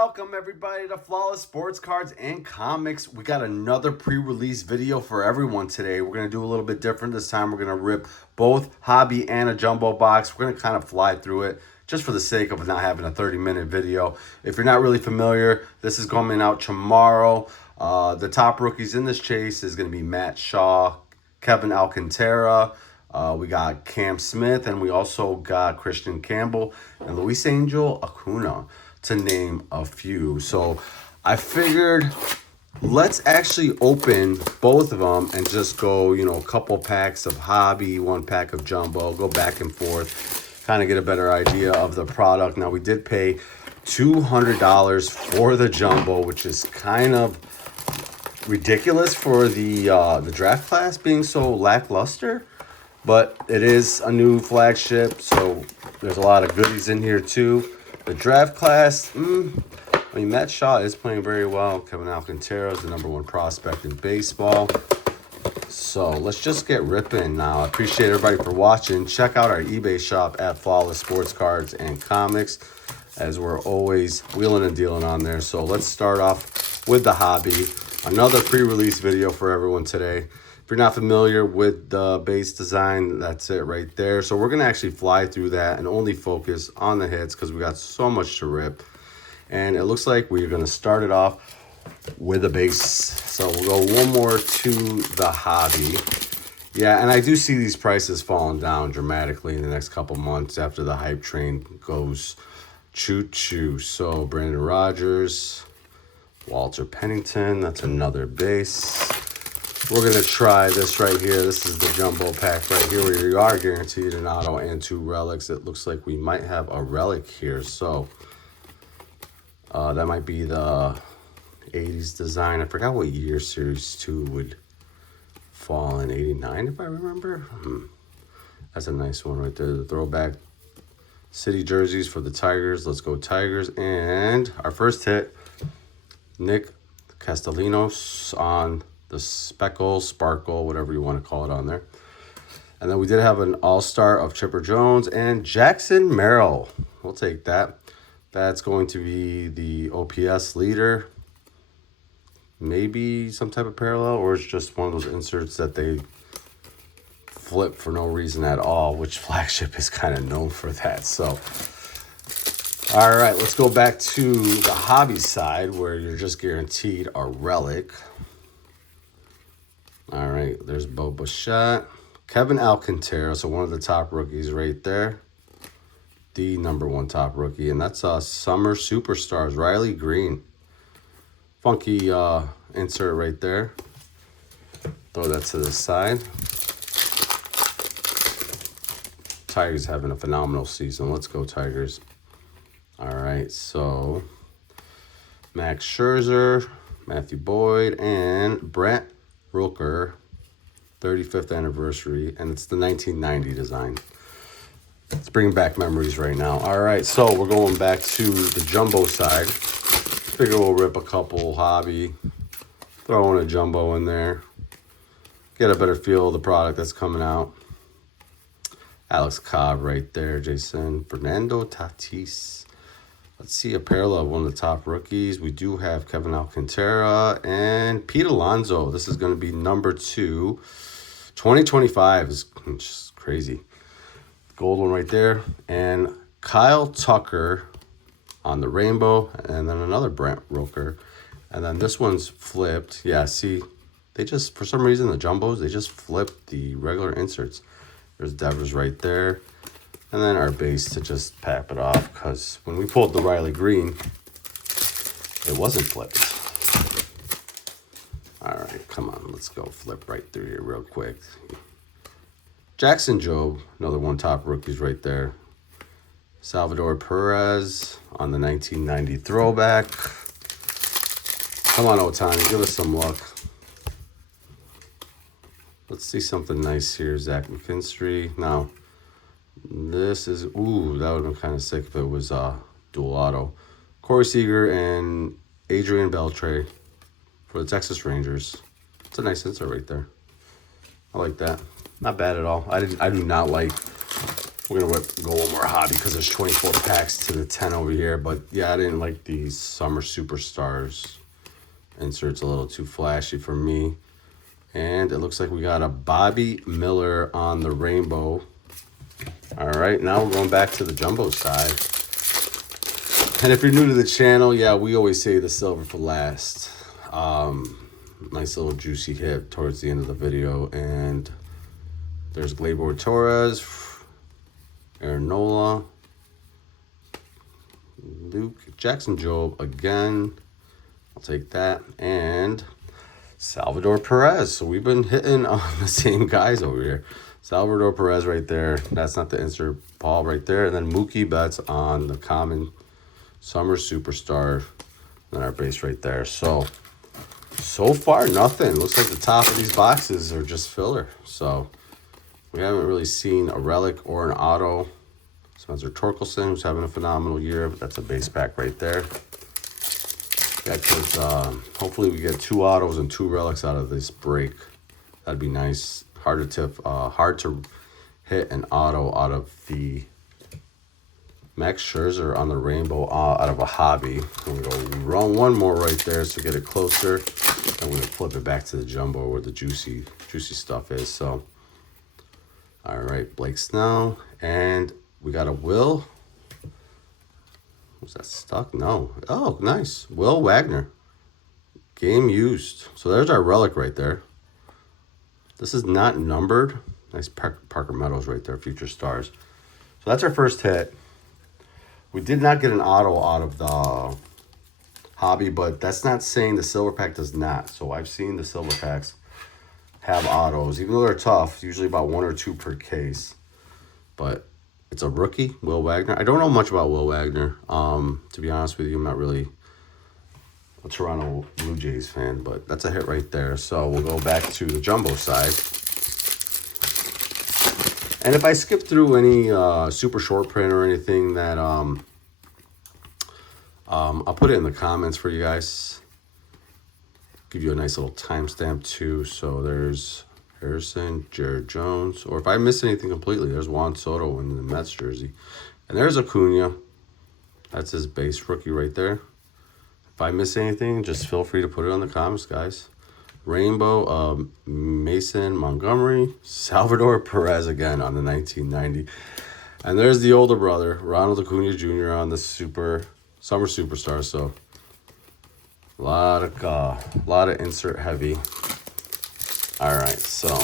welcome everybody to Flawless Sports Cards and Comics. We got another pre-release video for everyone today. We're going to do a little bit different this time. We're going to rip both hobby and a jumbo box. We're going to kind of fly through it just for the sake of not having a 30-minute video. If you're not really familiar, this is coming out tomorrow. The top rookies in this chase is going to be Matt Shaw, Kevin Alcantara. We got Cam Smith, and we also got Christian Campbell and Luis Angel Acuna, to name a few. So I figured let's actually open both of them and just go, a couple packs of hobby, one pack of jumbo, go back and forth, kind of get a better idea of the product. Now, we did pay $200 for the jumbo, which is kind of ridiculous for the draft class being so lackluster. But it is a new flagship, so there's a lot of goodies in here too. The draft class, Matt Shaw is playing very well. Kevin Alcantara is the #1 prospect in baseball. So let's just get ripping now. I appreciate everybody for watching. Check out our eBay shop at Flawless Sports Cards and Comics, as we're always wheeling and dealing on there. So let's start off with the hobby. Another pre-release video for everyone today. If you're not familiar with the base design, that's it right there. So we're going to actually fly through that and only focus on the hits because we got so much to rip. And it looks like we're going to start it off with a base. So we'll go one more to the hobby. Yeah, and I do see these prices falling down dramatically in the next couple months after the hype train goes choo-choo. So Brandon Rogers, Walter Pennington, that's another base. We're going to try this right here. This is the jumbo pack right here where you are guaranteed an auto and 2 relics. It looks like we might have a relic here. So that might be the 80s design. I forgot what year Series 2 would fall in. 89 if I remember. That's a nice one right there. The throwback city jerseys for the Tigers. Let's go Tigers. And our first hit, Nick Castellanos on the Speckle, Sparkle, whatever you want to call it on there. And then we did have an all-star of Chipper Jones and Jackson Merrill. We'll take that. That's going to be the OPS leader. Maybe some type of parallel, or it's just one of those inserts that they flip for no reason at all, which Flagship is kind of known for that. So, all right, let's go back to the hobby side where you're just guaranteed a relic. All right, there's Bo Bichette. Kevin Alcantara, so one of the top rookies right there. The #1 top rookie, and that's Summer Superstars, Riley Green. Funky insert right there. Throw that to the side. Tigers having a phenomenal season. Let's go Tigers. All right, so Max Scherzer, Matthew Boyd, and Brent Rooker, 35th anniversary, and it's the 1990 design. It's bringing back memories right now. All right, so we're going back to the jumbo side. Figure we'll rip a couple hobby, throw in a jumbo in there, get a better feel of the product that's coming out. Alex Cobb right there, Jason Fernando Tatis. Let's see a parallel of one of the top rookies. We do have Kevin Alcantara and Pete Alonso. This is going to be #2. 2025 is just crazy. Gold one right there. And Kyle Tucker on the rainbow. And then another Brent Rooker. And then this one's flipped. Yeah, see, they just, for some reason, the jumbos, they just flipped the regular inserts. There's Devers right there. And then our base to just pap it off, because when we pulled the Riley Green, it wasn't flipped. All right, come on, let's go flip right through here real quick. Jackson Jobe, another one top rookies right there. Salvador Perez on the 1990 throwback. Come on, Otani, give us some luck. Let's see something nice here. Zach McKinstry. Now, this is, that would have been kind of sick if it was dual auto. Corey Seager and Adrian Beltre for the Texas Rangers. It's a nice insert right there. I like that. Not bad at all. I do not like We're gonna go one more hobby because there's 24 packs to the 10 over here. But yeah, I didn't like these Summer Superstars inserts, a little too flashy for me. And it looks like we got a Bobby Miller on the rainbow. All right, now we're going back to the jumbo side. And if you're new to the channel, yeah, we always say the silver for last. Nice little juicy hit towards the end of the video. And there's Gleyber Torres, Aaron Nola, Luke Jackson Job again. I'll take that. And Salvador Perez. So we've been hitting on the same guys over here. Salvador Perez right there. That's not the insert. Paul right there. And then Mookie Betts on the common Summer Superstar. And our base right there. So far, nothing. Looks like the top of these boxes are just filler. So we haven't really seen a relic or an auto. Spencer Torkelson, who's having a phenomenal year. But that's a base pack right there. Yeah, because hopefully we get 2 autos and 2 relics out of this break. That'd be nice. Hard to hit an auto out of the Max Scherzer on the rainbow out of a hobby. I'm going to run one more right there to get it closer. I'm going to flip it back to the jumbo where the juicy stuff is. So, all right, Blake Snell. And we got a Will. Was that stuck? No. Oh, nice. Will Wagner. Game used. So there's our relic right there. This is not numbered. Nice Parker Meadows right there, Future Stars. So that's our first hit. We did not get an auto out of the hobby, but that's not saying the silver pack does not. So I've seen the silver packs have autos, even though they're tough, usually about 1 or 2 per case. But it's a rookie, Will Wagner. I don't know much about Will Wagner. To be honest with you, I'm not really a Toronto Blue Jays fan, but that's a hit right there. So we'll go back to the jumbo side. And if I skip through any super short print or anything that I'll put it in the comments for you guys. Give you a nice little timestamp too. So there's Harrison, Jared Jones, or if I miss anything completely, there's Juan Soto in the Mets jersey. And there's Acuna. That's his base rookie right there. If I miss anything, just feel free to put it on the comments, guys. Rainbow, Mason Montgomery, Salvador Perez again on the 1990. And there's the older brother, Ronald Acuna Jr. on the Summer Superstar. So a lot of insert heavy. All right, so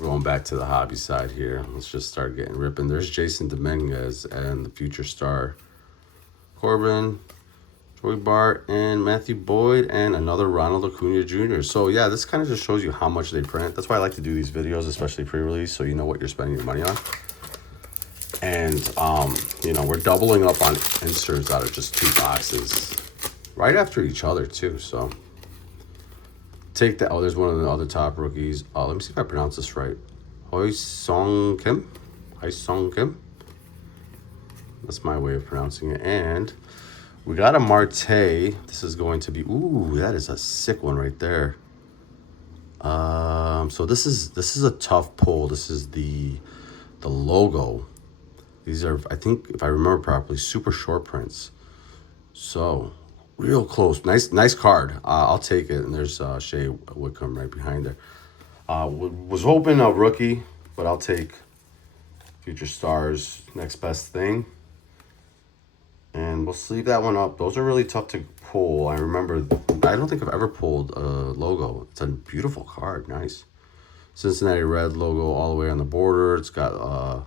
we're going back to the hobby side here. Let's just start getting ripping. There's Jason Dominguez and the Future Star. Corbin, Joey Bart, and Matthew Boyd, and another Ronald Acuna Jr. So yeah, this kind of just shows you how much they print. That's why I like to do these videos, especially pre-release, so you know what you're spending your money on. And you know, we're doubling up on inserts out of just 2 boxes right after each other too. So take that. Oh, there's one of the other top rookies. Let me see if I pronounce this right. Hoi Song Kim. That's my way of pronouncing it. And we got a Marte. This is going to be, ooh, that is a sick one right there. So this is a tough pull. This is the logo. These are, I think, if I remember properly, super short prints. So real close. Nice card. I'll take it. And there's Shea Whitcomb right behind there. Was hoping a rookie, but I'll take Future Stars, next best thing. And we'll sleeve that one up. Those are really tough to pull. I don't think I've ever pulled a logo. It's a beautiful card. Nice. Cincinnati Red logo all the way on the border. It's got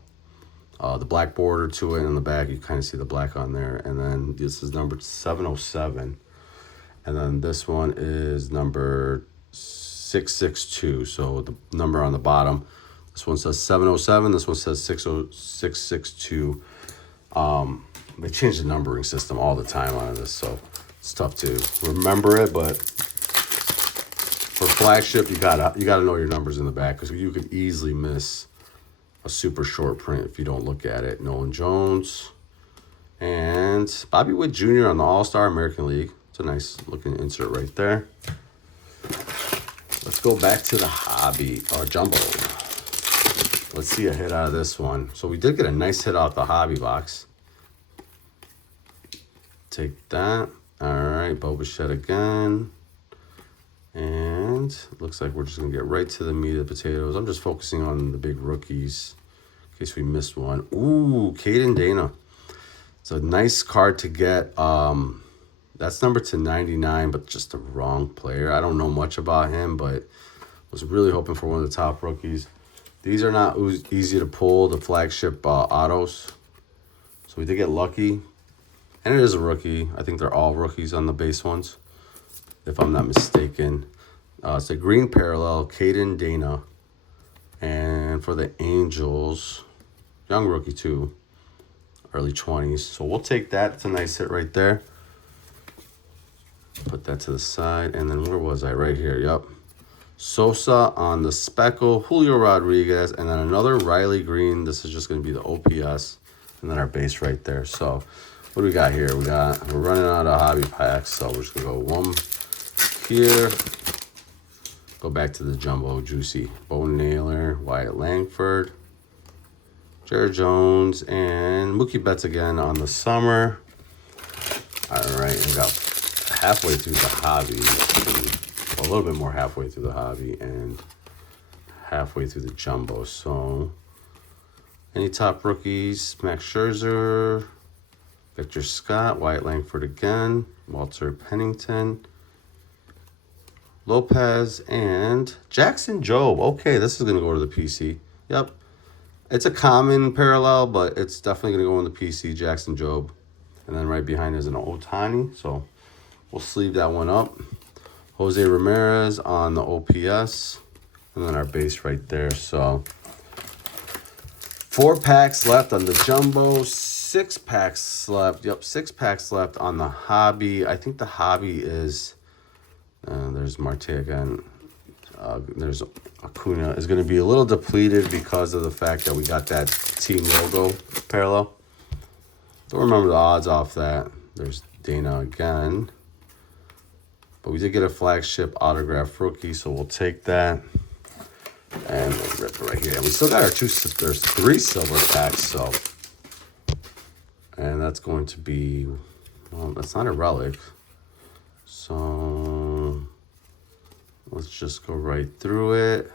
the black border to it. And in the back, you kind of see the black on there. And then this is number 707. And then this one is number 662. So the number on the bottom. This one says 707. This one says 662. They change the numbering system all the time on this, so it's tough to remember it. But for Flagship, you gotta know your numbers in the back, because you could easily miss a super short print if you don't look at it. Nolan Jones and Bobby Witt Jr. on the All-Star American League. It's a nice looking insert right there. Let's go back to the hobby or jumbo. Let's see a hit out of this one. So we did get a nice hit out the hobby box. Take that. All right, Boba again. And it looks like we're just going to get right to the meat of the potatoes. I'm just focusing on the big rookies in case we missed one. Ooh, Caden Dana. It's a nice card to get. That's numbered to 99, but just the wrong player. I don't know much about him, but was really hoping for one of the top rookies. These are not easy to pull, the flagship autos. So we did get lucky. And it is a rookie. I think they're all rookies on the base ones, if I'm not mistaken. It's a green parallel, Caden Dana. And for the Angels, young rookie too, early 20s. So we'll take that. It's a nice hit right there. Put that to the side. And then where was I? Right here. Yep. Sosa on the Speckle, Julio Rodriguez, and then another Riley Green. This is just going to be the OPS. And then our base right there. So what do we got here? We're running out of hobby packs. So we're just going to go one here. Go back to the jumbo juicy. Bo Naylor, Wyatt Langford, Jared Jones, and Mookie Betts again on the summer. All right, we got halfway through the hobby, a little bit more halfway through the hobby, and halfway through the jumbo. So, any top rookies? Max Scherzer, Victor Scott, Wyatt Langford again, Walter Pennington, Lopez, and Jackson Jobe. Okay, this is going to go to the PC. Yep. It's a common parallel, but it's definitely going to go in the PC, Jackson Jobe. And then right behind is an Ohtani. So we'll sleeve that one up. Jose Ramirez on the OPS. And then our base right there. So 4 packs left on the jumbo. 6 packs left. Yep, 6 packs left on the hobby. I think the hobby is... there's Marte again. There's Acuna. Is going to be a little depleted because of the fact that we got that team logo parallel. Don't remember the odds off that. There's Dana again. But we did get a flagship autograph rookie, so we'll take that. And we'll rip it right here. And we still got our there's 3 silver packs, so. And that's going to be, well, that's not a relic. So let's just go right through it.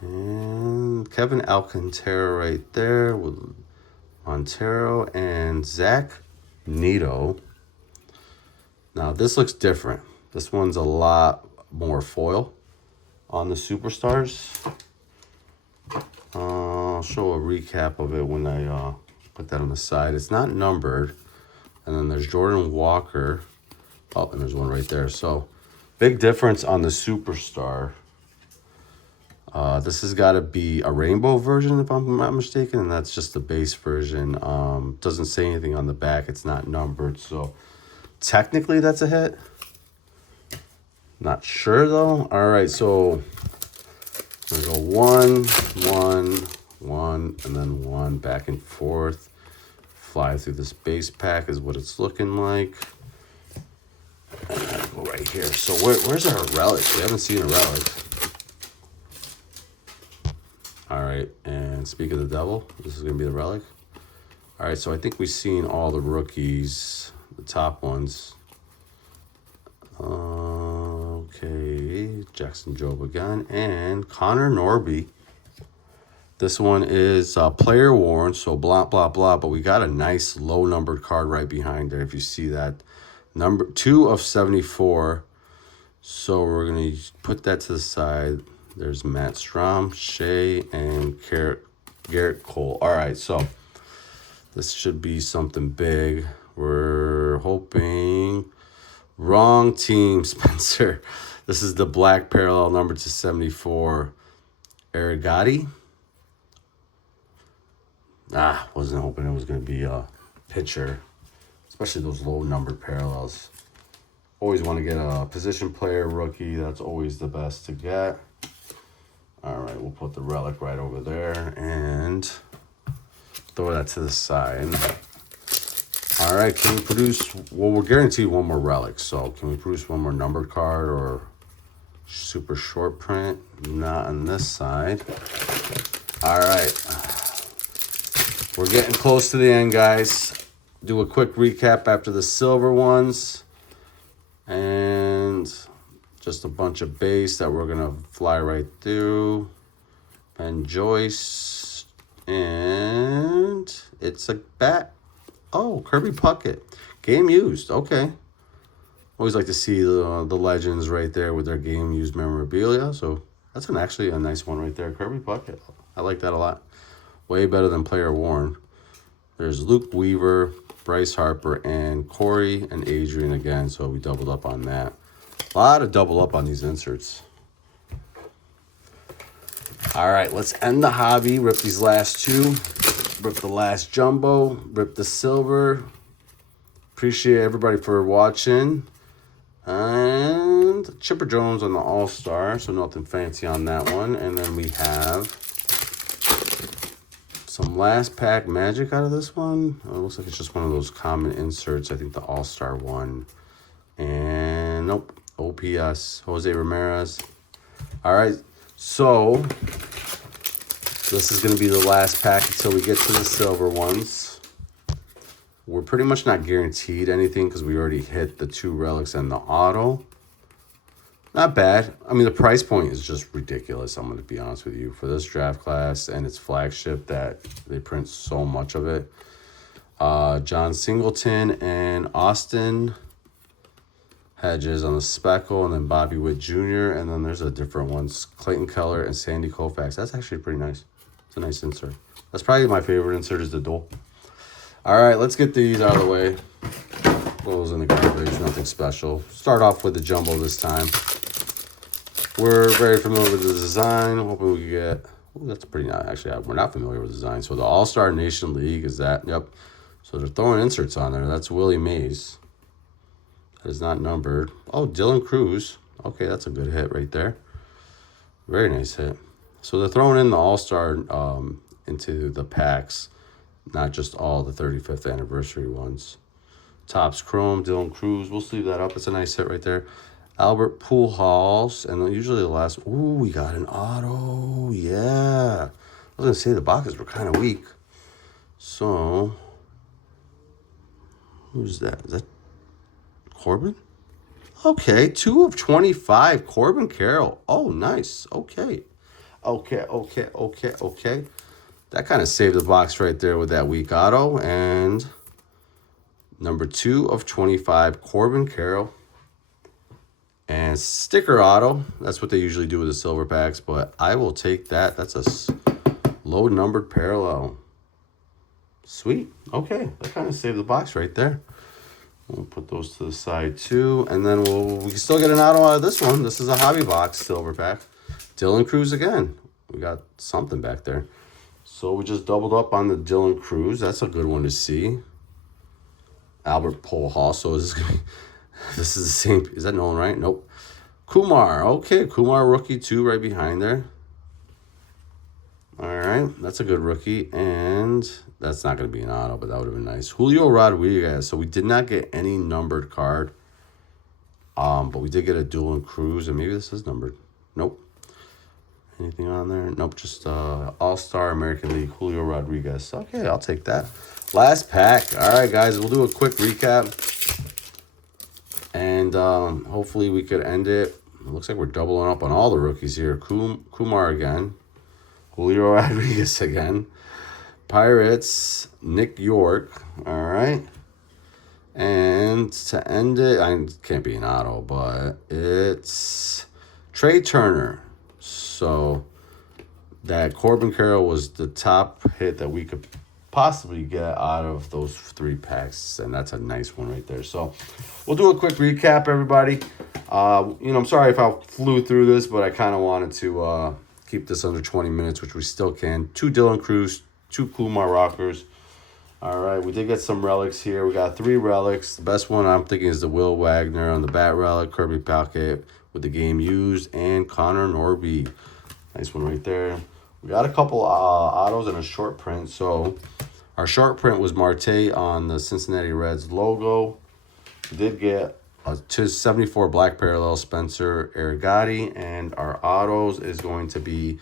And Kevin Alcantara right there with Montero and Zach Neto. Now this looks different. This one's a lot more foil on the superstars. I'll show a recap of it when I put that on the side. It's not numbered. And then there's Jordan Walker. Oh, and there's one right there. So, big difference on the Superstar. This has got to be a rainbow version, if I'm not mistaken. And that's just the base version. Doesn't say anything on the back. It's not numbered. So, technically, that's a hit. Not sure, though. All right, so we're going to go 1, 1, 1, and then 1 back and forth. Fly through this base pack is what it's looking like. And go right here. So where's our relic? We haven't seen a relic. All right, and speak of the devil, this is gonna be the relic. All right, so I think we've seen all the rookies, the top ones. Okay, Jackson Jobe again, and Connor Norby. This one is player worn, so blah, blah, blah. But we got a nice low numbered card right behind there. If you see that, number 2 of 74. So we're going to put that to the side. There's Matt Strom, Shea, and Garrett Cole. All right, so this should be something big. We're hoping. Wrong team, Spencer. This is the black parallel number to 74. Arigati. Wasn't hoping it was going to be a pitcher, especially those low numbered parallels. Always want to get a position player rookie. That's always the best to get. All right, we'll put the relic right over there and throw that to the side. All right, can we produce, well, we're guaranteed one more relic. So can we produce one more numbered card or super short print? Not on this side. All right. We're getting close to the end, guys. Do a quick recap after the silver ones. And just a bunch of base that we're going to fly right through. Ben Joyce. And it's a bat. Oh, Kirby Puckett. Game used. Okay. Always like to see the legends right there with their game used memorabilia. So that's actually a nice one right there. Kirby Puckett. I like that a lot. Way better than player worn. There's Luke Weaver, Bryce Harper, and Corey and Adrian again. So we doubled up on that. A lot of double up on these inserts. All right, let's end the hobby. Rip these last two. Rip the last jumbo. Rip the silver. Appreciate everybody for watching. And Chipper Jones on the All-Star, so nothing fancy on that one. And then we have some last pack magic out of this one. Oh, it looks like it's just one of those common inserts. I think the All-Star one. And nope, OPS, Jose Ramirez. All right, so this is going to be the last pack until we get to the silver ones. We're pretty much not guaranteed anything because we already hit the 2 relics and the auto. Not bad. I mean, the price point is just ridiculous, I'm going to be honest with you. For this draft class and its flagship that they print so much of it. John Singleton and Austin Hedges on the Speckle, and then Bobby Witt Jr. And then there's a different ones, Clayton Keller and Sandy Koufax. That's actually pretty nice. It's a nice insert. That's probably my favorite insert is the dual. All right, let's get these out of the way. Those in the garbage, nothing special. Start off with the jumbo this time. We're very familiar with the design. Hoping we can get... Oh, that's pretty nice. Actually, we're not familiar with the design. So the All-Star Nation League is that. Yep. So they're throwing inserts on there. That's Willie Mays. That is not numbered. Oh, Dylan Cruz. Okay, that's a good hit right there. Very nice hit. So they're throwing in the All-Star into the packs. Not just all the 35th anniversary ones. Topps Chrome, Dylan Cruz. We'll sleeve that up. It's a nice hit right there. Albert Pujols. And then usually the last... Ooh, we got an auto. Yeah. I was going to say the boxes were kind of weak. So... Who's that? Is that Corbin? Okay. 2 of 25. Corbin Carroll. Oh, nice. Okay. Okay. That kind of saved the box right there with that weak auto. And number 2 of 25, Corbin Carroll. And sticker auto. That's what they usually do with the silver packs, but I will take that. That's a low numbered parallel. Sweet. Okay, that kind of saved the box right there. We'll put those to the side too. And then we can still get an auto out of this one. This is a hobby box silver pack. Dylan Cruz again. We got something back there. So we just doubled up on the Dylan Cruz. That's a good one to see. Albert Pujols. So is this is the same. Is that Nolan, right? Nope. Kumar. Okay, Kumar rookie too right behind there. All right, that's a good rookie. And that's not going to be an auto, but that would have been nice. Julio Rodriguez. So we did not get any numbered card. But we did get a Dylan Cruz. And maybe this is numbered. Nope. Anything on there? Nope, just All-Star American League, Julio Rodriguez. Okay, I'll take that. Last pack. All right, guys, we'll do a quick recap. And hopefully we could end it. It looks like we're doubling up on all the rookies here. Kumar again. Julio Rodriguez again. Pirates, Nick York. All right. And to end it, I can't be an auto, but it's Trey Turner. So that Corbin Carroll was the top hit that we could possibly get out of those 3 packs, and that's a nice one right there. So we'll do a quick recap, everybody. I'm sorry if I flew through this, but I kind of wanted to keep this under 20 minutes, which we still can. 2 Dylan Cruz, 2 Kumar Rockers. All right, we did get some relics here. We got 3 relics. The best one I'm thinking is the Will Wagner on the bat relic, Kirby Puckett with the game used, and Connor Norby. Nice one right there. We got a couple autos and a short print. So our short print was Marte on the Cincinnati Reds logo. We did get a 274 black parallel Spencer Arrigati, and our autos is going to be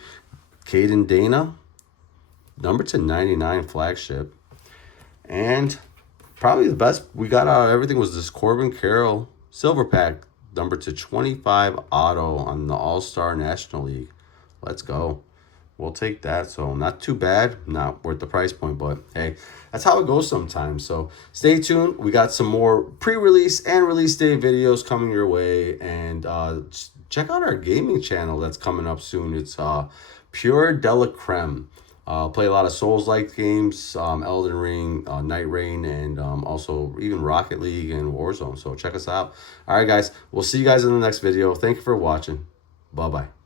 Caden Dana, number to 99 Flagship. And probably the best we got out of everything was this Corbin Carroll Silver Pack, number to 25 auto on the All-Star National League. Let's go. We'll take that. So not too bad, not worth the price point, but hey, that's how it goes sometimes. So stay tuned. We got some more pre-release and release day videos coming your way. And check out our gaming channel that's coming up soon. It's Pure Dela Creme. Play a lot of Souls-like games, Elden Ring, Night Rain, and also even Rocket League and Warzone. So check us out. All right, guys. We'll see you guys in the next video. Thank you for watching. Bye-bye.